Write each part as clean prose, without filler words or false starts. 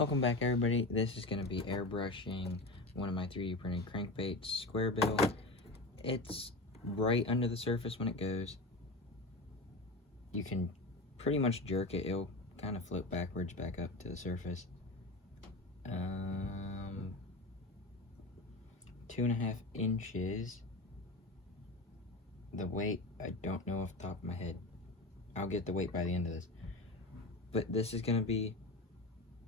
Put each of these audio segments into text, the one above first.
Welcome back, everybody. This is going to be airbrushing one of my 3D printed crankbaits, square bill. It's right under the surface when it goes. You can pretty much jerk it. It'll kind of float backwards back up to the surface. 2.5 inches. The weight, I don't know off the top of my head. I'll get the weight by the end of this. But this is going to be,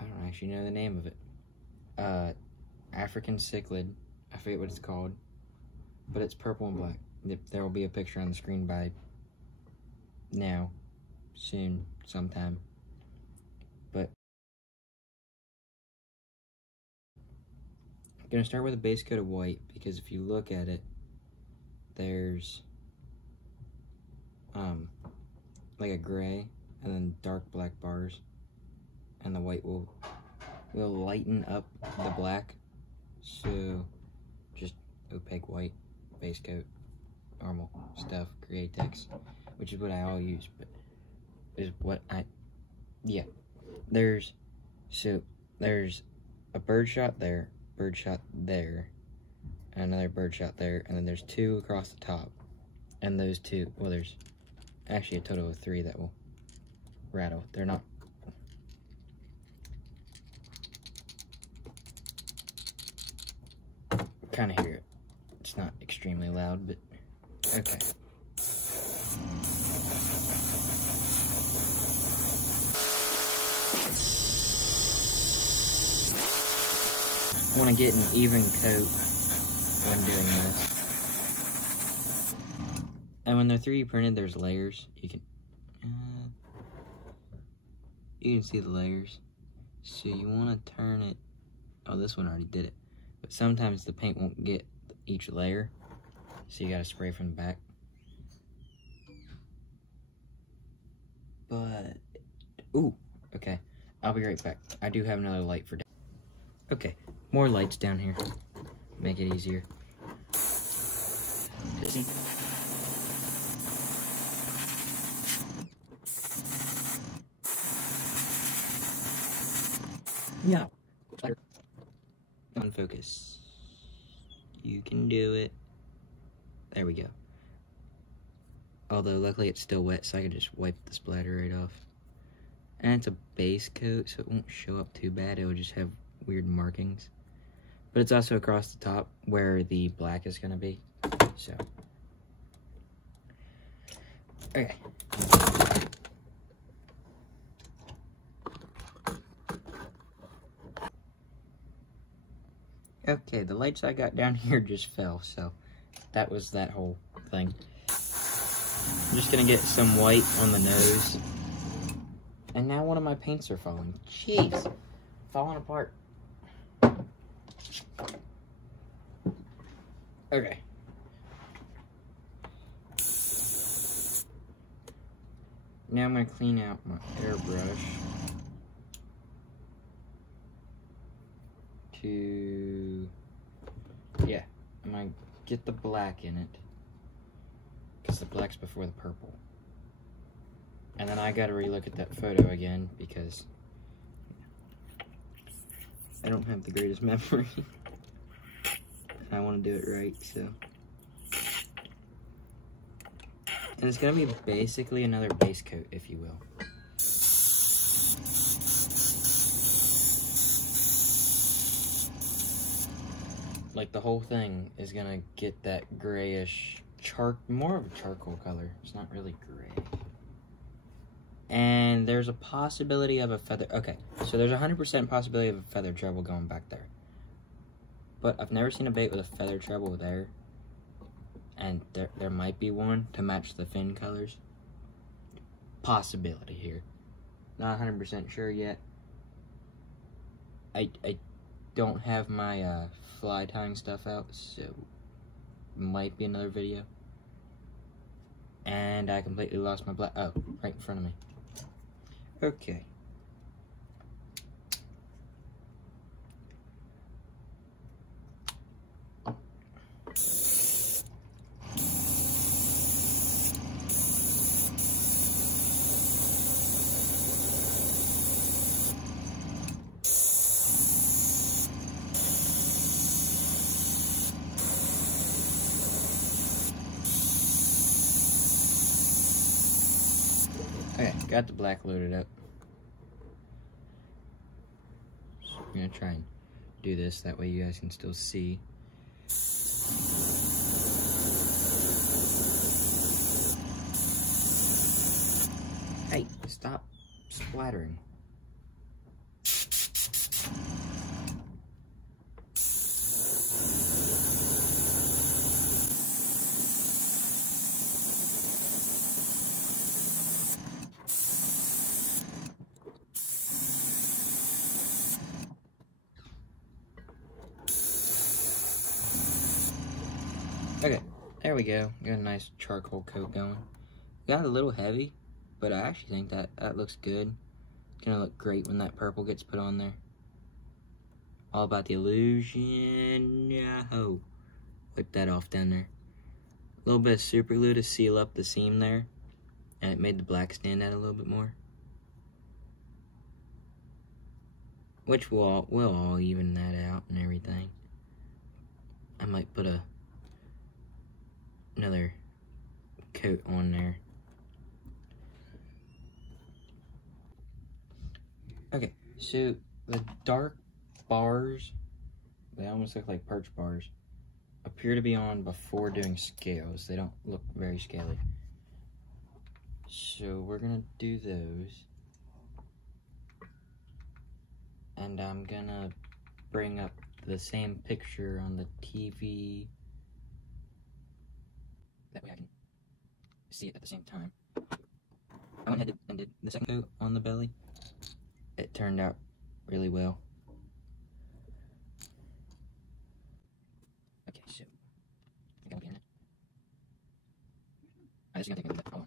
I don't actually know the name of it. African cichlid. I forget what it's called. But it's purple and black. There will be a picture on the screen by now. Soon. Sometime. But I'm going to start with a base coat of white. Because if you look at it, there's like a gray and then dark black bars, and the white will lighten up the black. So just opaque white base coat, normal stuff, Createx, which is what I all use, but is what there's a birdshot there, birdshot there, and another birdshot there, and then there's 2 across the top, and those 2, well, there's actually a total of 3 that will rattle. They're not, kind of hear it. It's not extremely loud, but okay. I want to get an even coat when doing this. And when they're 3D printed, there's layers. You can see the layers. So you want to turn it. Oh, this one already did it. But sometimes the paint won't get each layer, so you gotta spray from the back. But ooh, okay. I'll be right back. I do have another light for. Okay, more lights down here. Make it easier. Yeah. On focus. You can do it. There we go. Although luckily it's still wet, so I can just wipe the splatter right off. And it's a base coat, so it won't show up too bad. It will just have weird markings. But it's also across the top where the black is gonna be. So okay. Okay, the lights I got down here just fell, so that was that whole thing. I'm just gonna get some white on the nose. And now one of my paints are falling. Jeez, falling apart. Okay. Now I'm gonna clean out my airbrush I'm gonna get the black in it, because the black's before the purple. And then I gotta relook at that photo again, because I don't have the greatest memory. I want to do it right, so. And it's gonna be basically another base coat, if you will. Like, the whole thing is gonna get that grayish more of a charcoal color. It's not really gray. And there's a possibility of a feather. Okay, so there's a 100% possibility of a feather treble going back there. But I've never seen a bait with a feather treble there. And there might be one to match the fin colors. Possibility here. Not 100% sure yet. I don't have my fly tying stuff out, so might be another video. And I completely lost my black. Oh, right in front of me. Okay. got the black loaded up. So I'm gonna try and do this, that way you guys can still see. Hey, stop splattering. Okay, there we go. Got a nice charcoal coat going. Got a little heavy, but I actually think that looks good. It's gonna look great when that purple gets put on there. All about the illusion. No. Wipe that off down there. A little bit of super glue to seal up the seam there, and it made the black stand out a little bit more. Which we'll all even that out and everything. I might put another coat on there. Okay, so the dark bars, they almost look like perch bars, appear to be on before doing scales. They don't look very scaly. So we're gonna do those. And I'm gonna bring up the same picture on the TV. That way I can see it at the same time. I went ahead and did the second coat on the belly. It turned out really well. Okay, so I think I'll get in it. I just gotta take a look.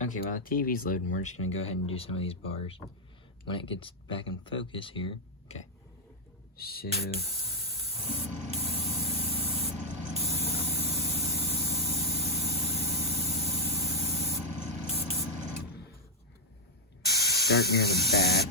Okay, while the TV's loading, we're just gonna go ahead and do some of these bars. When it gets back in focus here. Okay, so start near the back.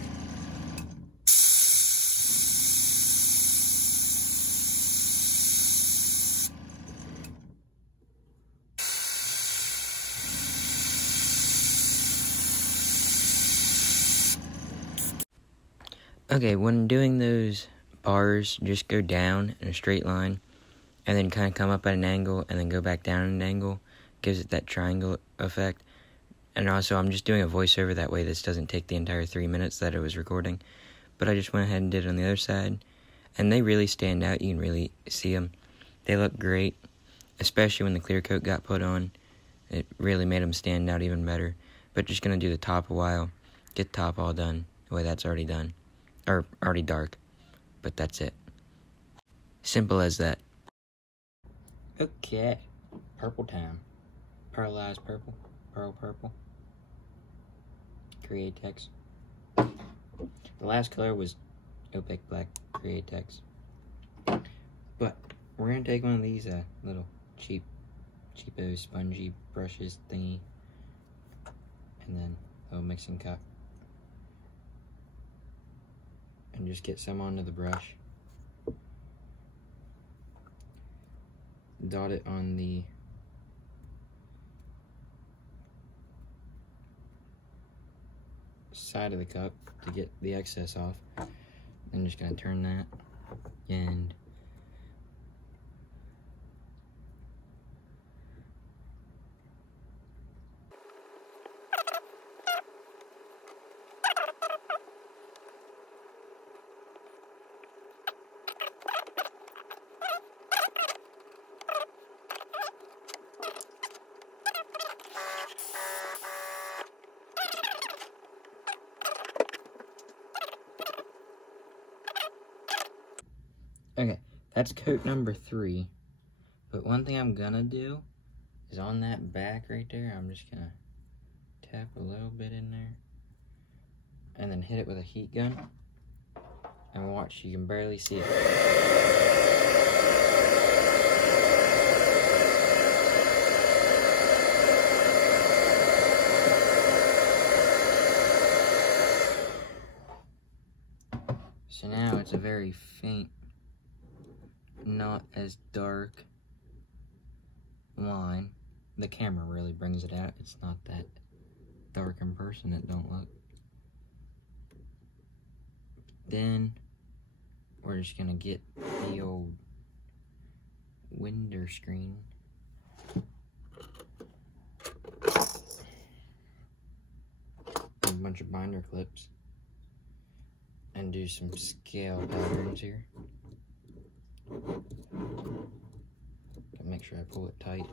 Okay, when doing those bars, just go down in a straight line and then kind of come up at an angle and then go back down at an angle. Gives it that triangle effect. And also, I'm just doing a voiceover, that way this doesn't take the entire 3 minutes that it was recording. But I just went ahead and did it on the other side. And they really stand out. You can really see them. They look great, especially when the clear coat got put on. It really made them stand out even better. But just going to do the top a while. Get the top all done. The way that's already done. Or already dark. But that's it. Simple as that. Okay. Purple time. Pearlized purple. Pearl purple. Createx. The last color was opaque black Createx. But we're gonna take one of these little cheapo spongy brushes thingy, and then a little mixing cup, and just get some onto the brush. Dot it on the side of the cup to get the excess off. I'm just gonna turn that and okay, that's coat number 3. But one thing I'm gonna do is on that back right there, I'm just gonna tap a little bit in there and then hit it with a heat gun, and watch, you can barely see it. So now it's a very faint, not as dark line. The camera really brings it out. It's not that dark in person, it don't look. Then we're just gonna get the old window screen. A bunch of binder clips. And do some scale patterns here. Make sure I pull it tight.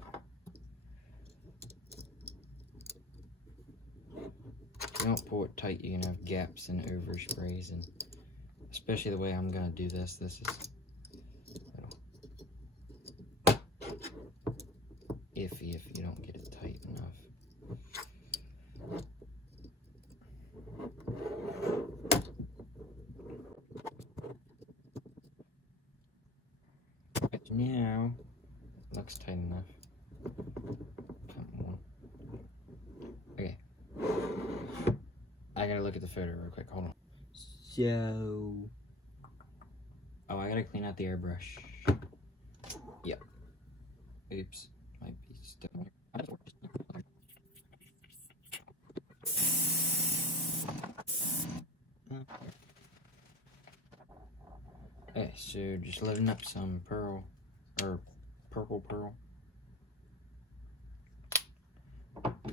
If you don't pull it tight, you can have gaps and oversprays, and especially the way I'm gonna do this. This is iffy if you don't get it tight enough. Now, looks tight enough. Come on. Okay. I gotta look at the photo real quick. Hold on. So, oh, I gotta clean out the airbrush. Yep. Oops. Might be stuck on here. Okay, so just loading up some pearl, or purple pearl.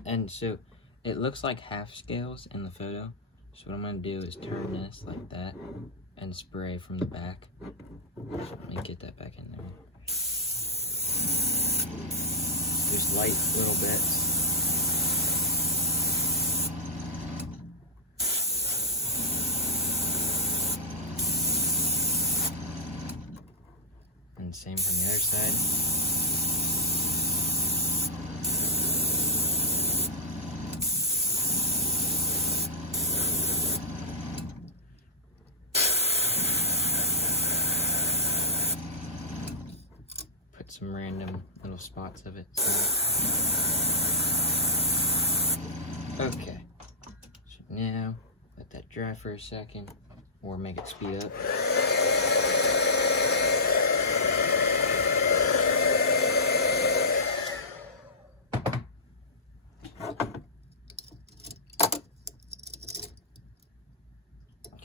And so, it looks like half scales in the photo. So what I'm going to do is turn this like that and spray from the back. So let me get that back in there. Just light little bits. And same from the other side. Put some random little spots of it. Okay. So now, let that dry for a second, or make it speed up.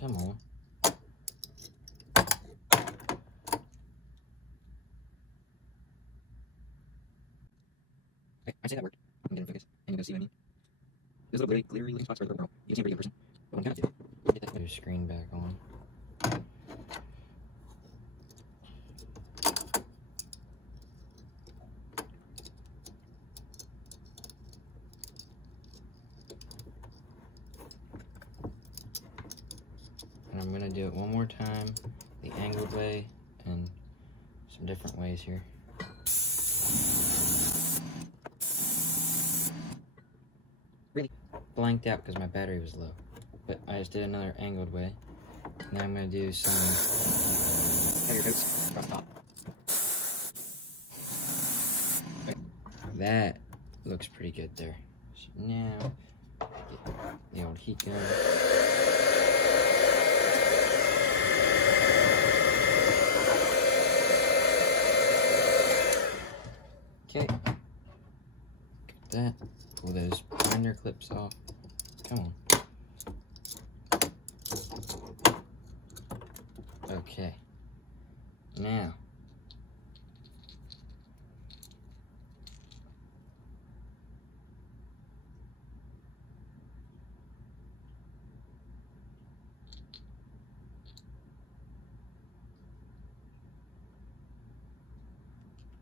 Come on. Okay, I say that word. I'm getting focused. And you can see what I mean. Those little glittery spots are the pearl. You can see them pretty good person. But I'm gonna do. Get that new screen back on. And I'm gonna do it one more time, the angled way, and some different ways here. Really blanked out because my battery was low, but I just did another angled way. Now I'm gonna do some heavier coats across the top. Okay. That looks pretty good there. So now, get the old heat gun. Okay, get that, pull those binder clips off, come on. Okay, now,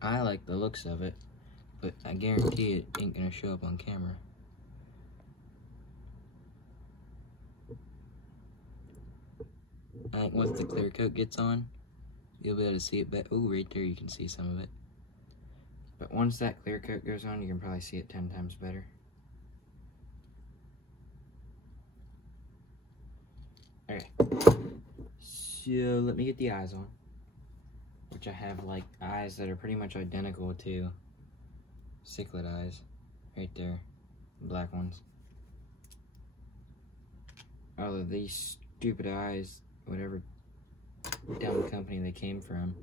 I like the looks of it, but I guarantee it ain't gonna show up on camera. I think once the clear coat gets on, you'll be able to see it better. Oh, right there you can see some of it. But once that clear coat goes on, you can probably see it 10 times better. Okay, so let me get the eyes on. Which I have like eyes that are pretty much identical to cichlid eyes. Right there, black ones. Although these stupid eyes, whatever dumb company they came from,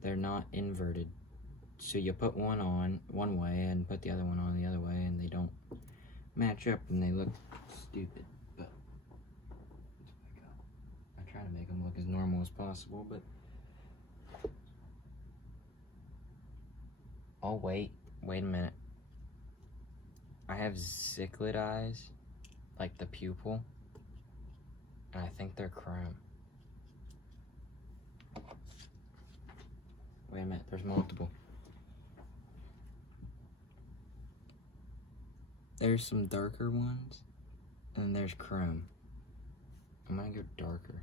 they're not inverted. So you put one on one way and put the other one on the other way, and they don't match up and they look stupid, but I try to make them look as normal as possible, but oh wait a minute. I have cichlid eyes, like the pupil, and I think they're chrome. Wait a minute, there's multiple. There's some darker ones, and there's chrome. I'm gonna go darker.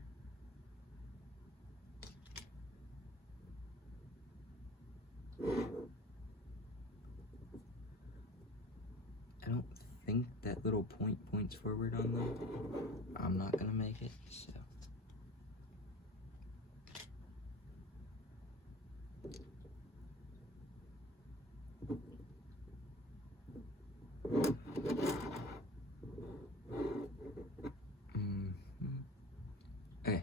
I don't think that little point points forward on them. I'm not gonna make it, so. Okay,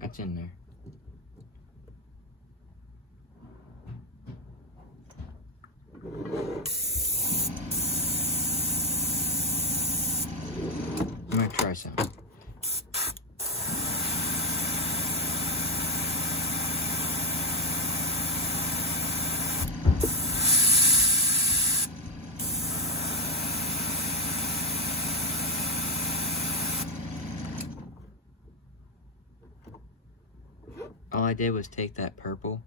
that's in there. I'm gonna try some. All I did was take that purple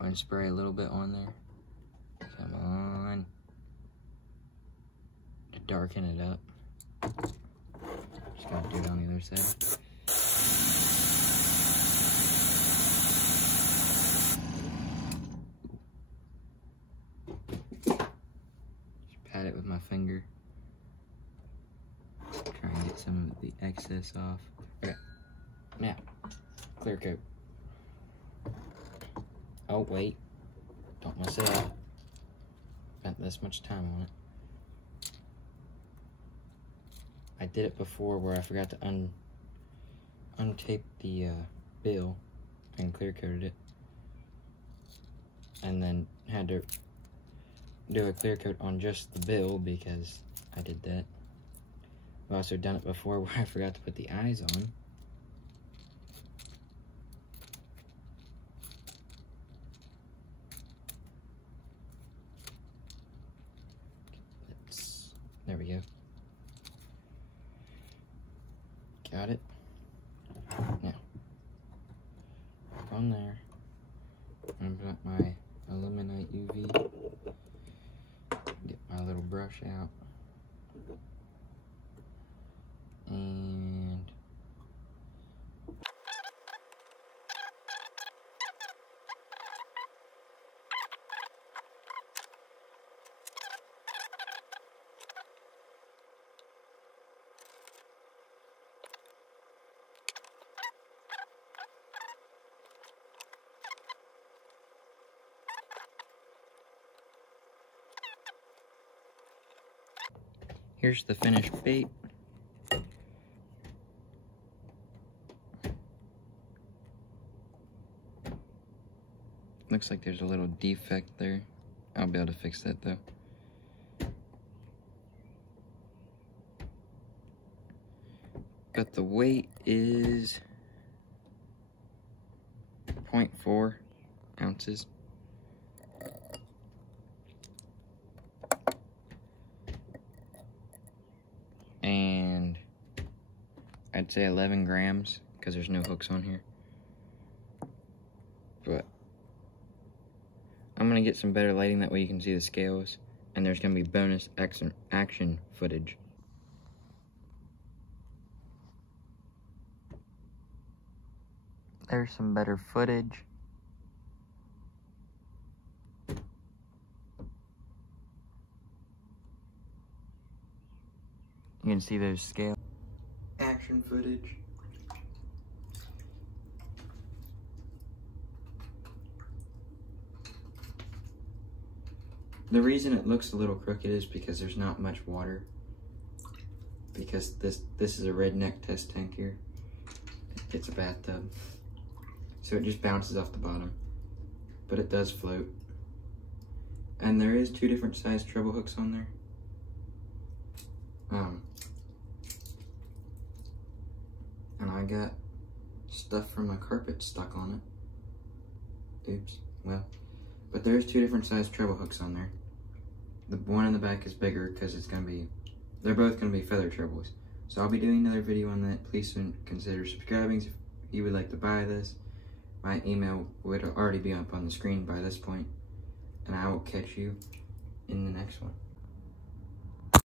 and spray a little bit on there. Come on. To darken it up. Just gotta do it on the other side. Just pat it with my finger. Try and get some of the excess off. Okay. Now, clear coat. Oh, wait. Don't mess it up. Spent this much time on it. I did it before where I forgot to untape the bill and clear coated it. And then had to do a clear coat on just the bill because I did that. I've also done it before where I forgot to put the eyes on. There we go. Got it. Now, up on there, I'm gonna put my Illuminate UV. Get my little brush out. And here's the finished bait. Looks like there's a little defect there. I'll be able to fix that though. But the weight is 0.4 ounces. And I'd say 11 grams because there's no hooks on here. But I'm gonna get some better lighting, that way you can see the scales, and there's gonna be bonus action footage. There's some better footage. You can see those scale action footage. The reason it looks a little crooked is because there's not much water. Because this is a redneck test tank here. It's a bathtub. So it just bounces off the bottom. But it does float. And there is 2 different size treble hooks on there. And I got stuff from my carpet stuck on it. Oops. Well, but there's 2 different size treble hooks on there. The one in the back is bigger because they're both gonna be feather trebles. So I'll be doing another video on that. Please consider subscribing if you would like to buy this. My email would already be up on the screen by this point, and I will catch you in the next one.